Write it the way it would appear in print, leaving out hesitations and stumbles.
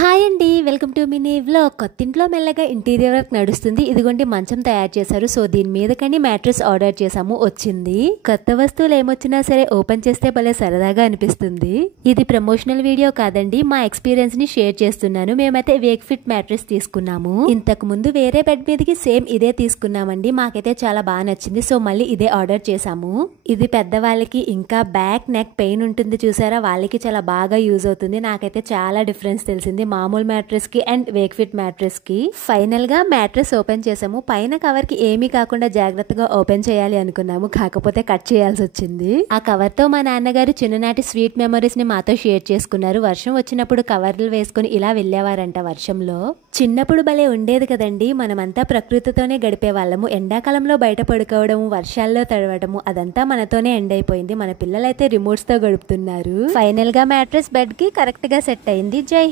Hi అండి, welcome to mini vlog. కొత్తింట్లో మెల్లగా interior work నడుస్తుంది. ఇదిగోండి మంచం తయారు చేశారు. సో దీని మీద కానీ మ్యాట్రెస్ ఆర్డర్ చేసాము, వచ్చింది. కొత్త వస్తువులు ఏమొచ్చినా సరే ఓపెన్ చేస్తే భలే సరదాగా అనిపిస్తుంది. ఇది ప్రమోషనల్ వీడియో కాదండి, మా ఎక్స్పీరియన్స్ ని షేర్ చేస్తున్నాను. మేమైతే వేక్ ఫిట్ మ్యాట్రెస్ తీసుకున్నాము. ఇంతకు ముందు వేరే బెడ్ మీదకి సేమ్ ఇదే తీసుకున్నామండి. మాకైతే చాలా బాగా నచ్చింది. సో మళ్ళీ ఇదే ఆర్డర్ చేసాము. ఇది పెద్దవాళ్ళకి ఇంకా బ్యాక్ నెక్ పెయిన్ ఉంటుంది చూసారా, వాళ్ళకి చాలా బాగా యూజ్ అవుతుంది. నాకైతే చాలా డిఫరెన్స్ తెలిసింది మామూలు మ్యాట్రెస్ కి అండ్ వేక్ ఫిట్ మ్యాట్రెస్ కి. ఫైనల్ గా మ్యాట్రెస్ ఓపెన్ చేసాము. పైన కవర్ కి ఏమీ కాకుండా జాగ్రత్తగా ఓపెన్ చేయాలి అనుకున్నాము, కాకపోతే కట్ చేయాల్సి వచ్చింది. ఆ కవర్ తో మా నాన్నగారు చిన్ననాటి స్వీట్ మెమరీస్ ని మాతో షేర్ చేసుకున్నారు. వర్షం వచ్చినప్పుడు కవర్లు వేసుకుని ఇలా వెళ్ళేవారంట వర్షంలో. చిన్నప్పుడు భలే ఉండేది కదండి, మనమంతా ప్రకృతితోనే గడిపే వాళ్ళము. ఎండాకాలంలో బయట పడుకోవడము, వర్షాల్లో తడవడము అదంతా మనతోనే ఎండ్ అయిపోయింది. మన పిల్లలైతే రిమోట్స్ తో గడుపుతున్నారు. ఫైనల్ గా మ్యాట్రెస్ బెడ్ కి కరెక్ట్ గా సెట్ అయింది. జై